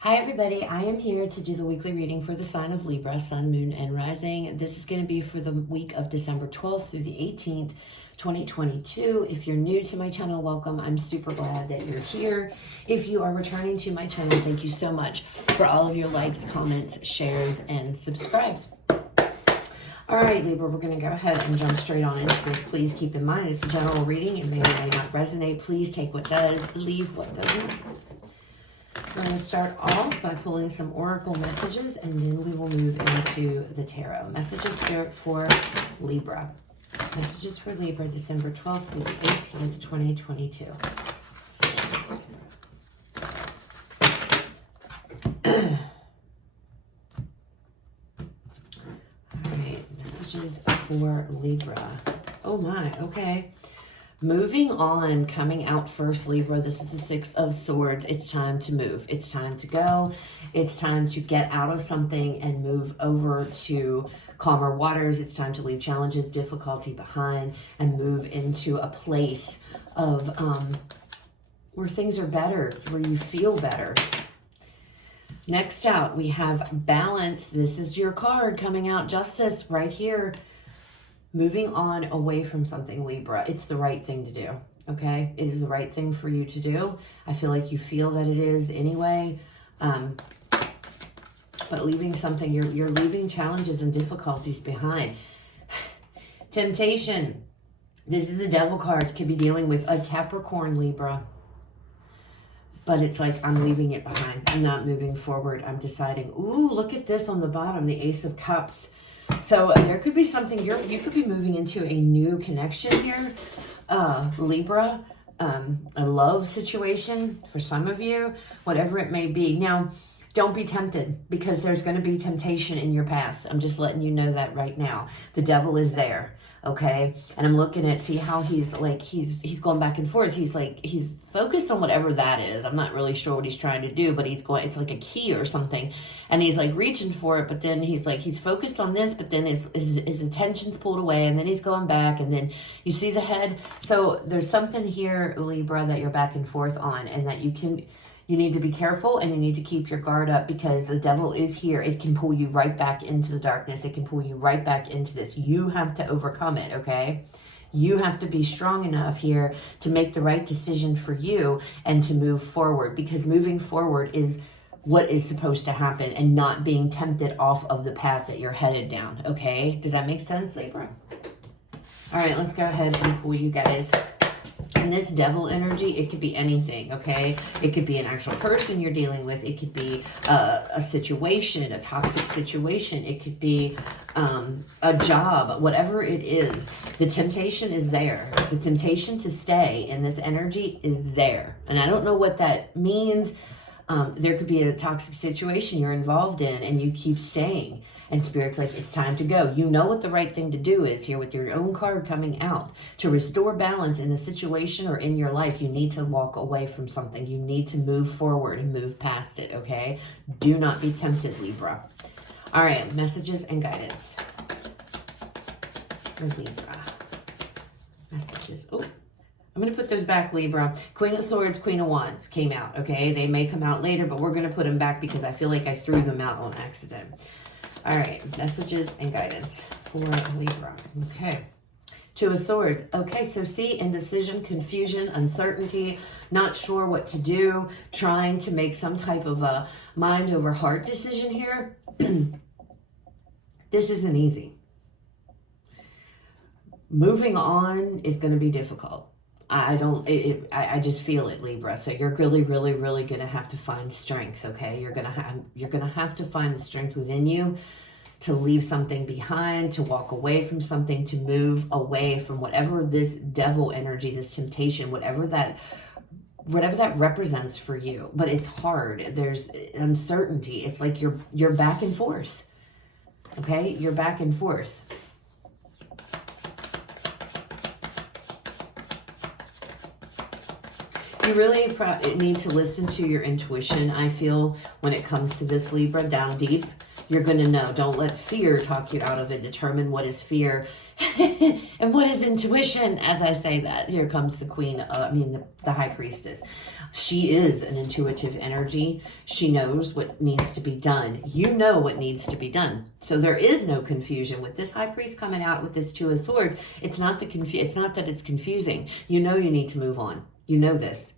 Hi everybody, I am here to do the weekly reading for the sign of Libra, Sun, Moon, and Rising. This is going to be for the week of December 12th through the 18th, 2022. If you're new to my channel, welcome. I'm super glad that you're here. If you are returning to my channel, thank you so much for all of your likes, comments, shares, and subscribes. All right, Libra, we're going to go ahead and jump straight on into this. Please keep in mind it's a general reading. It may or may not resonate. Please take what does, leave what doesn't. We're going to start off by pulling some oracle messages, and then we will move into the tarot. Messages for Libra. Messages for Libra, December 12th through the 18th, 2022. All right, messages for Libra. Oh my, okay. Moving on, coming out first, Libra. This is the Six of Swords. It's time to move. It's time to go. It's time to get out of something and move over to calmer waters. It's time to leave challenges, difficulty behind and move into a place of where things are better, where you feel better. Next out, we have Balance. This is your card coming out, Justice, right here. Moving on away from something, Libra. It's the right thing to do, okay? It is the right thing for you to do. I feel like you feel that it is anyway. But leaving something, you're leaving challenges and difficulties behind. Temptation. This is the Devil card. Could be dealing with a Capricorn, Libra. But it's like, I'm leaving it behind. I'm not moving forward. I'm deciding, ooh, look at this on the bottom, the Ace of Cups. So there could be something, you could be moving into a new connection here, Libra, a love situation for some of you, whatever it may be. Now, don't be tempted, because there's going to be temptation in your path. I'm just letting you know that right now. The devil is there, okay? And I'm looking at, see how he's like, he's going back and forth. He's like, he's focused on whatever that is. I'm not really sure what he's trying to do, but he's going, it's like a key or something. And he's like reaching for it, but then he's like, he's focused on this, but then his attention's pulled away, and then he's going back, and then you see the head. So there's something here, Libra, that you're back and forth on, and that you need to be careful, and you need to keep your guard up, because the devil is here. It can pull you right back into the darkness. It can pull you right back into this. You have to overcome it, okay? You have to be strong enough here to make the right decision for you and to move forward, because moving forward is what is supposed to happen, and not being tempted off of the path that you're headed down, okay? Does that make sense, Libra? All right, let's go ahead and pull you guys. And this devil energy, it could be anything, okay? It could be an actual person you're dealing with. It could be a situation, a toxic situation. It could be a job, whatever it is. The temptation is there. The temptation to stay in this energy is there. And I don't know what that means. There could be a toxic situation you're involved in, and you keep staying. And Spirit's like, it's time to go. You know what the right thing to do is here with your own card coming out. To restore balance in the situation or in your life, you need to walk away from something. You need to move forward and move past it, okay? Do not be tempted, Libra. All right, messages and guidance for Libra. Messages. Oh, I'm going to put those back, Libra. Queen of Swords, Queen of Wands came out, okay? They may come out later, but we're going to put them back because I feel like I threw them out on accident. All right, messages and guidance for Libra. Okay. Two of Swords. Okay, so see, indecision, confusion, uncertainty, not sure what to do, trying to make some type of a mind over heart decision here. This isn't easy. Moving on is going to be difficult. I just feel it, Libra. So you're really, really, really going to have to find strength, okay? You're going to have to find the strength within you to leave something behind, to walk away from something, to move away from whatever this devil energy, this temptation, whatever that represents for you. But it's hard. There's uncertainty. It's like you're back and forth. Okay? You're back and forth. You really need to listen to your intuition, I feel, when it comes to this, Libra, down deep. You're going to know. Don't let fear talk you out of it. Determine what is fear And what is intuition? As I say that, here comes the queen, the high priestess. She is an intuitive energy. She knows what needs to be done. You know what needs to be done. So there is no confusion with this high priest coming out with this Two of Swords. It's not it's not that it's confusing. You know you need to move on. You know this.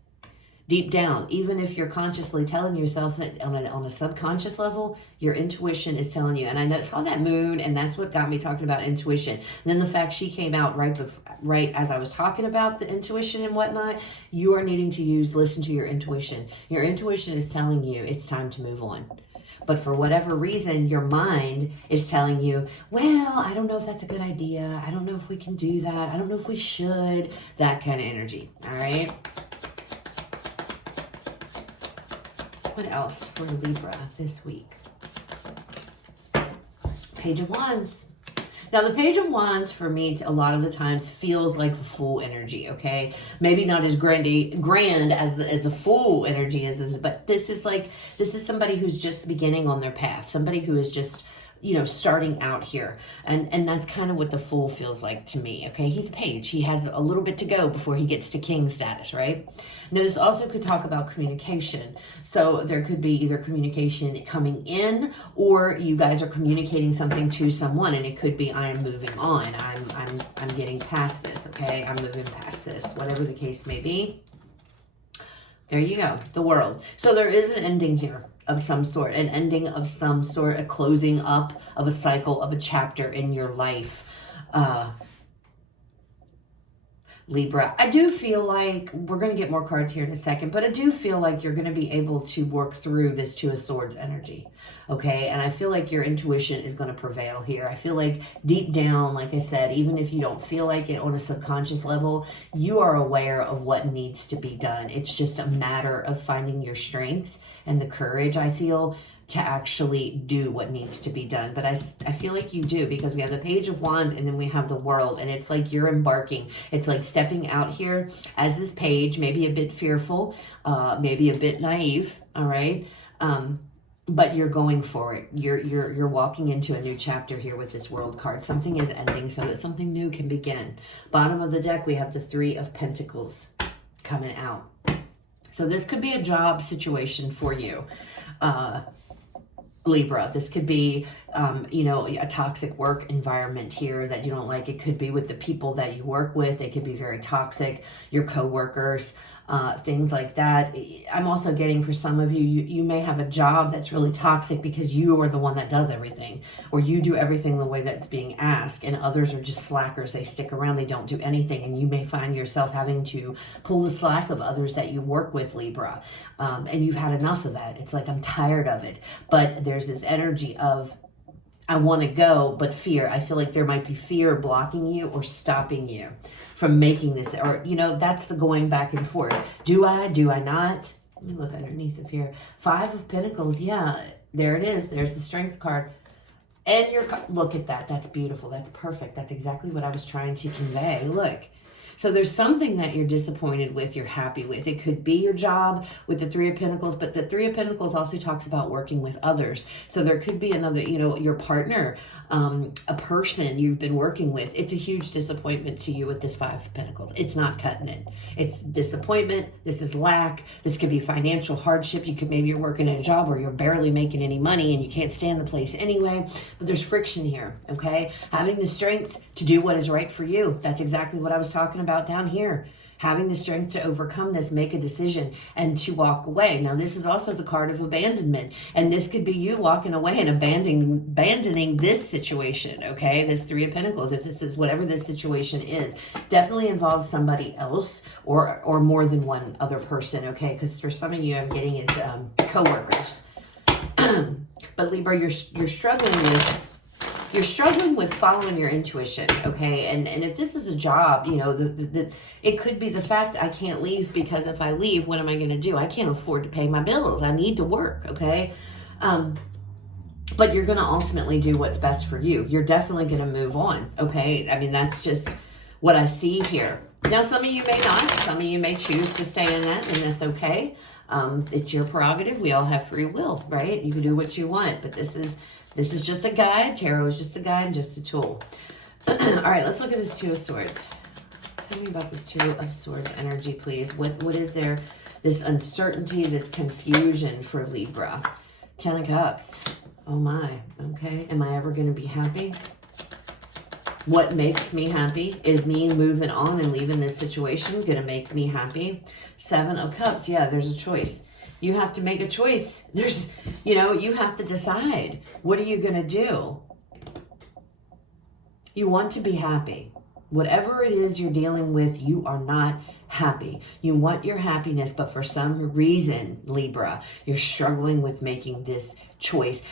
Deep down, even if you're consciously telling yourself that on a subconscious level, your intuition is telling you. And I saw that moon, and that's what got me talking about intuition. And then the fact she came out right as I was talking about the intuition and whatnot, you are needing to listen to your intuition. Your intuition is telling you it's time to move on. But for whatever reason, your mind is telling you, well, I don't know if that's a good idea. I don't know if we can do that. I don't know if we should. That kind of energy, all right? What else for Libra this week? Page of Wands. Now, the Page of Wands for me, a lot of the times, feels like the Fool energy, okay? Maybe not as grand as the Fool energy is, but this is somebody who's just beginning on their path. Somebody who is just, starting out here. And that's kind of what the Fool feels like to me, okay? He's a page. He has a little bit to go before he gets to king status, right? Now, this also could talk about communication. So there could be either communication coming in, or you guys are communicating something to someone, and it could be, I am moving on. I'm getting past this, okay? I'm moving past this, whatever the case may be. There you go, the World. So there is an ending here of some sort, a closing up of a cycle, of a chapter in your life. Libra, I do feel like, we're going to get more cards here in a second, but I do feel like you're going to be able to work through this Two of Swords energy, okay? And I feel like your intuition is going to prevail here. I feel like deep down, like I said, even if you don't feel like it on a subconscious level, you are aware of what needs to be done. It's just a matter of finding your strength and the courage, I feel, to actually do what needs to be done. But I feel like you do, because we have the Page of Wands and then we have the World, and it's like you're embarking. It's like stepping out here as this page, maybe a bit fearful, maybe a bit naive, all right? But you're going for it. You're walking into a new chapter here with this World card. Something is ending so that something new can begin. Bottom of the deck, we have the Three of Pentacles coming out. So this could be a job situation for you. Libra, this could be, a toxic work environment here that you don't like. It could be with the people that you work with. They could be very toxic, your coworkers, things like that. I'm also getting, for some of you, you may have a job that's really toxic because you are the one that does everything, or you do everything the way that's being asked, and others are just slackers. They stick around, they don't do anything, and you may find yourself having to pull the slack of others that you work with, Libra. And you've had enough of that. It's like, I'm tired of it. But there's this energy of, I want to go, but fear. I feel like there might be fear blocking you or stopping you from making this, or, that's the going back and forth. Do I not? Let me look underneath of here. Five of Pentacles. Yeah, there it is. There's the Strength card. And look at that. That's beautiful. That's perfect. That's exactly what I was trying to convey. Look. So there's something that you're disappointed with, you're happy with. It could be your job with the Three of Pentacles, but the Three of Pentacles also talks about working with others. So there could be another, your partner, a person you've been working with. It's a huge disappointment to you with this Five of Pentacles. It's not cutting it. It's disappointment. This is lack. This could be financial hardship. Maybe you're working at a job where you're barely making any money and you can't stand the place anyway, but there's friction here, okay? Having the strength to do what is right for you. That's exactly what I was talking about down here. Having the strength to overcome this, make a decision, and to walk away. Now, this is also the card of abandonment, and this could be you walking away and abandoning this situation, okay? This Three of Pentacles, if this is whatever this situation is, definitely involves somebody else or more than one other person, okay? Because for some of you, I'm getting it's coworkers. But Libra, you're struggling with following your intuition, okay? And if this is a job, it could be the fact I can't leave, because if I leave, what am I going to do? I can't afford to pay my bills. I need to work, okay? But you're going to ultimately do what's best for you. You're definitely going to move on, okay? I mean, that's just what I see here. Now, some of you may not. Some of you may choose to stay in that, and that's okay. It's your prerogative. We all have free will, right? You can do what you want, but this is just a guide. Tarot is just a guide and just a tool. All right, let's look at this Two of Swords. Tell me about this Two of Swords energy, please. What is there? This uncertainty, this confusion for Libra. 10 of Cups. Oh my, okay. Am I ever going to be happy? What makes me happy? Is me moving on and leaving this situation going to make me happy? 7 of Cups. Yeah, there's a choice. You have to make a choice. There's, you know, you have to decide. What are you going to do? You want to be happy. Whatever it is you're dealing with, you are not happy. You want your happiness, but for some reason, Libra, you're struggling with making this choice.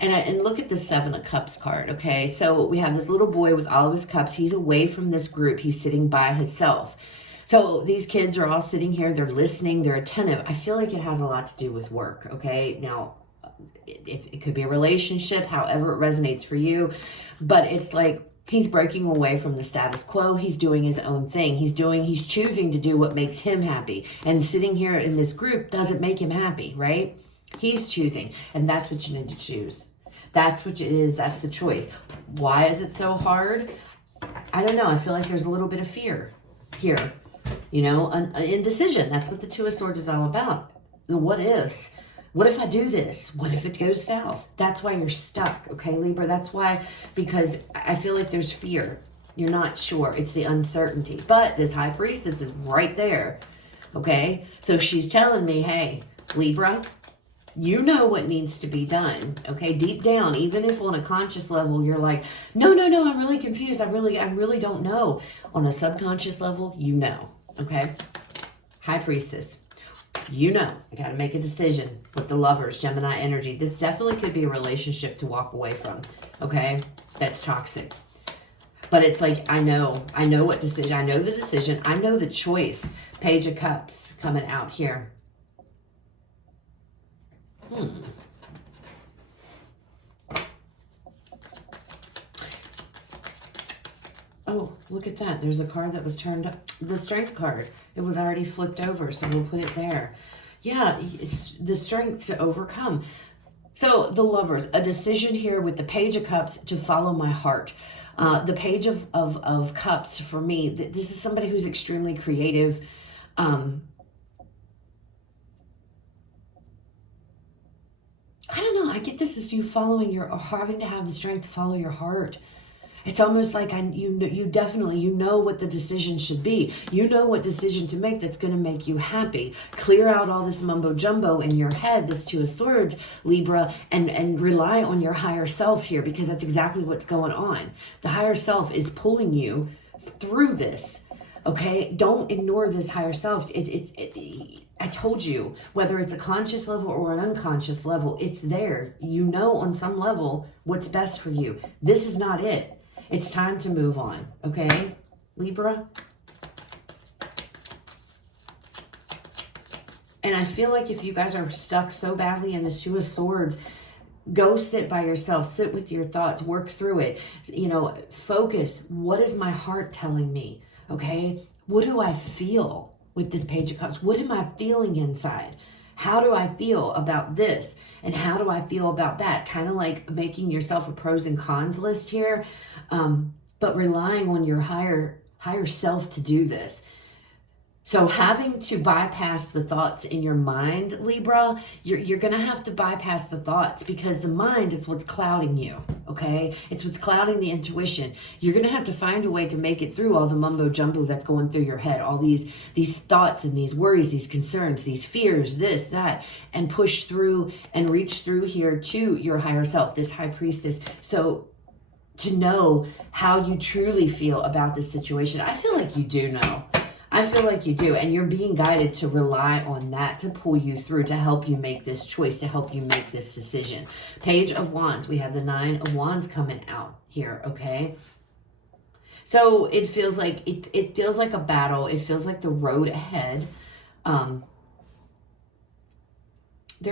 And look at the 7 of Cups card, okay? So we have this little boy with all of his cups. He's away from this group. He's sitting by himself. So these kids are all sitting here. They're listening. They're attentive. I feel like it has a lot to do with work, okay? Now, it could be a relationship, however it resonates for you. But it's like he's breaking away from the status quo. He's doing his own thing. He's choosing to do what makes him happy. And sitting here in this group doesn't make him happy, right? He's choosing, and that's what you need to choose. That's what it is. That's the choice. Why is it so hard? I don't know. I feel like there's a little bit of fear here, you know, indecision. That's what the Two of Swords is all about. The what ifs. What if I do this? What if it goes south? That's why you're stuck, okay, Libra? That's why, because I feel like there's fear. You're not sure. It's the uncertainty. But this High Priestess is right there, okay? So she's telling me, hey, Libra, you know what needs to be done, okay? Deep down, even if on a conscious level, you're like, no, I'm really confused. I really don't know. On a subconscious level, you know, okay? High Priestess, you know, I got to make a decision with the Lovers, Gemini energy. This definitely could be a relationship to walk away from, okay? That's toxic. But it's like, I know what decision. I know the decision. I know the choice. Page of Cups coming out here. Oh, look at that. There's a card that was turned up. The Strength card. It was already flipped over, so we'll put it there. Yeah, it's the strength to overcome. So the Lovers, a decision here with the Page of Cups to follow my heart. The Page of Cups, for me, this is somebody who's extremely creative. I don't know. I get this as you following or having to have the strength to follow your heart. It's almost like you definitely, you know what the decision should be. You know what decision to make that's going to make you happy. Clear out all this mumbo jumbo in your head, this Two of Swords, Libra, and rely on your higher self here, because that's exactly what's going on. The higher self is pulling you through this. Okay, don't ignore this higher self. I told you, whether it's a conscious level or an unconscious level, it's there. You know on some level what's best for you. This is not it. It's time to move on, okay, Libra? And I feel like if you guys are stuck so badly in the Two of Swords, go sit by yourself, sit with your thoughts, work through it, you know, focus. What is my heart telling me? Okay, what do I feel with this Page of Cups? What am I feeling inside? How do I feel about this? And how do I feel about that? Kind of like making yourself a pros and cons list here, but relying on your higher self to do this. So having to bypass the thoughts in your mind, Libra, you're going to have to bypass the thoughts, because the mind is what's clouding you, okay? It's what's clouding the intuition. You're going to have to find a way to make it through all the mumbo jumbo that's going through your head, all these thoughts and these worries, these concerns, these fears, this, that, and push through and reach through here to your higher self, this High Priestess. So to know how you truly feel about this situation, I feel like you do know. I feel like you do, and you're being guided to rely on that to pull you through, to help you make this choice, to help you make this decision. Page of Wands, we have the 9 of Wands coming out here, okay? So it feels like it feels like a battle. It feels like the road ahead. There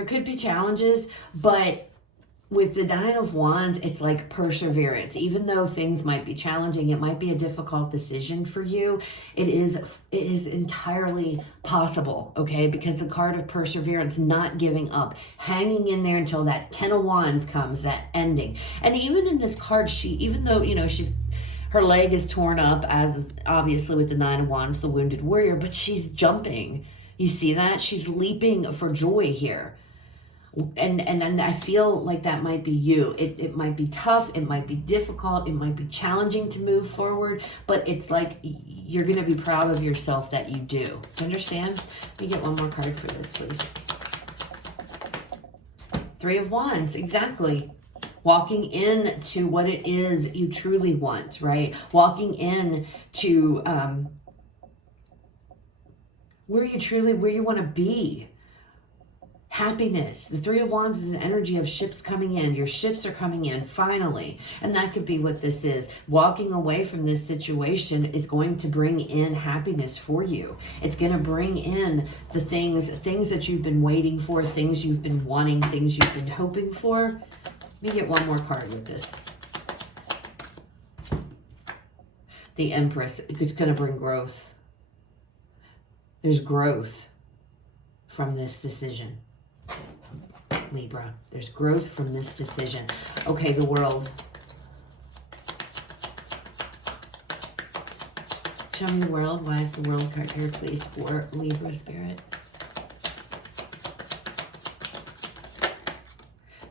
could be challenges, but with the 9 of Wands, it's like perseverance. Even though things might be challenging, it might be a difficult decision for you, it is entirely possible, okay? Because the card of perseverance, not giving up, hanging in there until that 10 of Wands comes, that ending. And even in this card, even though, you know, she's Her leg is torn up, as obviously with the Nine of Wands, the wounded warrior, but she's jumping. You see that? She's leaping for joy here. And I feel like that might be you. It might be tough. It might be difficult. It might be challenging to move forward. But it's like you're going to be proud of yourself that you do. Do you understand? Let me get one more card for this, please. Three of Wands. Exactly. Walking into what it is you truly want, right? Walking in to where you want to be. Happiness. The Three of Wands is an energy of ships coming in. Your ships are coming in finally. And that could be what this is. Walking away from this situation is going to bring in happiness for you. It's going to bring in the things that you've been waiting for, things you've been wanting, things you've been hoping for. Let me get one more card with this. The Empress. It's going to bring growth. There's growth from this decision. Libra. There's growth from this decision. Okay, the World. Show me the World. Why is the World card here, please, for Libra Spirit?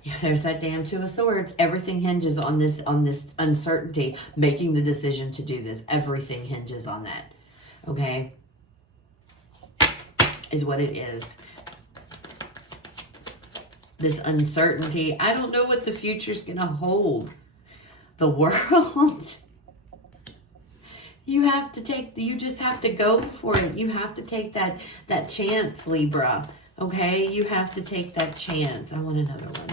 Yeah, there's that damn Two of Swords. Everything hinges on this uncertainty, making the decision to do this. Everything hinges on that. Okay? Is what it is. This uncertainty. I don't know what the future's going to hold. The World. You just have to go for it. You have to take that chance, Libra. Okay? You have to take that chance. I want another one.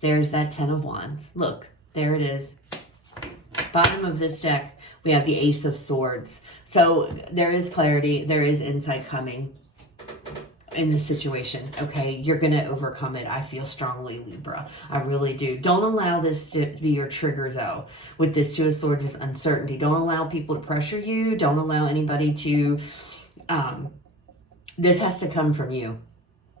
There's that Ten of Wands. Look, there it is. Bottom of this deck, we have the Ace of Swords. So there is clarity. There is insight coming in this situation. Okay, you're going to overcome it. I feel strongly, Libra. I really do. Don't allow this to be your trigger, though. With this Two of Swords, this uncertainty. Don't allow people to pressure you. Don't allow anybody to... this has to come from you.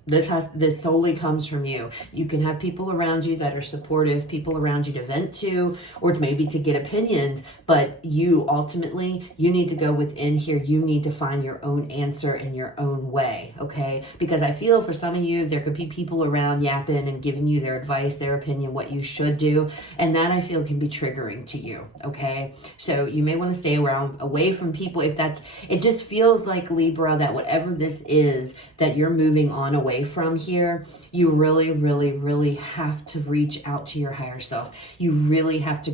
This solely comes from you. You can have people around you that are supportive, people around you to vent to, or maybe to get opinions, but you ultimately, you need to go within here. You need to find your own answer in your own way, okay? Because I feel for some of you, there could be people around yapping and giving you their advice, their opinion, what you should do, and that I feel can be triggering to you, okay? So you may want to stay away from people if that's, it just feels like, Libra, that whatever this is that you're moving on away from here, you really, really, really have to reach out to your higher self. You really have to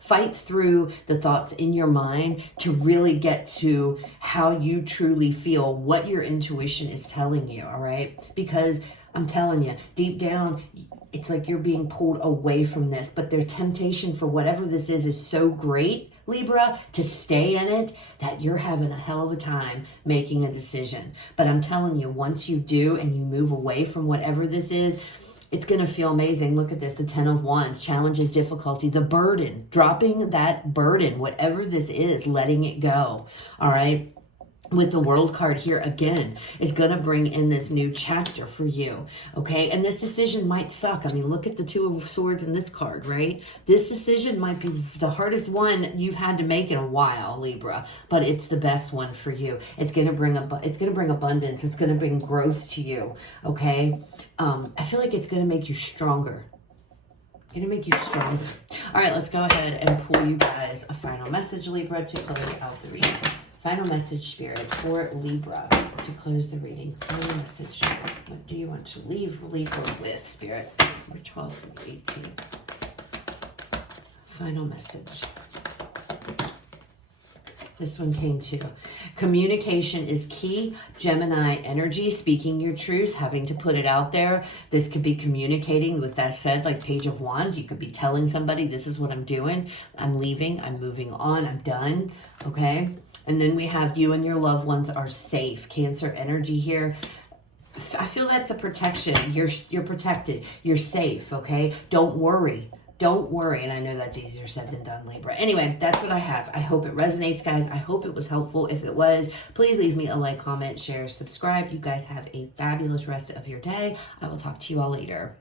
fight through the thoughts in your mind to really get to how you truly feel, what your intuition is telling you, all right? Because I'm telling you, deep down, it's like you're being pulled away from this, but their temptation for whatever this is so great, Libra, to stay in it, that you're having a hell of a time making a decision. But I'm telling you, once you do and you move away from whatever this is, it's going to feel amazing. Look at this, the Ten of Wands, challenges, difficulty, the burden, dropping that burden, whatever this is, letting it go, all right? With the World card here again, is going to bring in this new chapter for you, okay? And this decision might suck. I mean, look at the Two of Swords in this card, right? This decision might be the hardest one you've had to make in a while, Libra, but it's the best one for you. It's going to bring abundance. It's going to bring growth to you, okay? I feel like it's going to make you stronger. Going to make you stronger. All right, let's go ahead and pull you guys a final message, Libra, to close out the reading. Final message, Spirit, for Libra to close the reading. Final message. What do you want to leave Libra with, Spirit? Number 12 and 18. Final message. This one came too. Communication is key. Gemini energy, speaking your truth, having to put it out there. This could be communicating with that said, like Page of Wands. You could be telling somebody, this is what I'm doing. I'm leaving. I'm moving on. I'm done. Okay. And then we have you and your loved ones are safe. Cancer energy here. I feel that's a protection. You're protected. You're safe, okay? Don't worry. Don't worry. And I know that's easier said than done, Libra. Anyway, that's what I have. I hope it resonates, guys. I hope it was helpful. If it was, please leave me a like, comment, share, subscribe. You guys have a fabulous rest of your day. I will talk to you all later.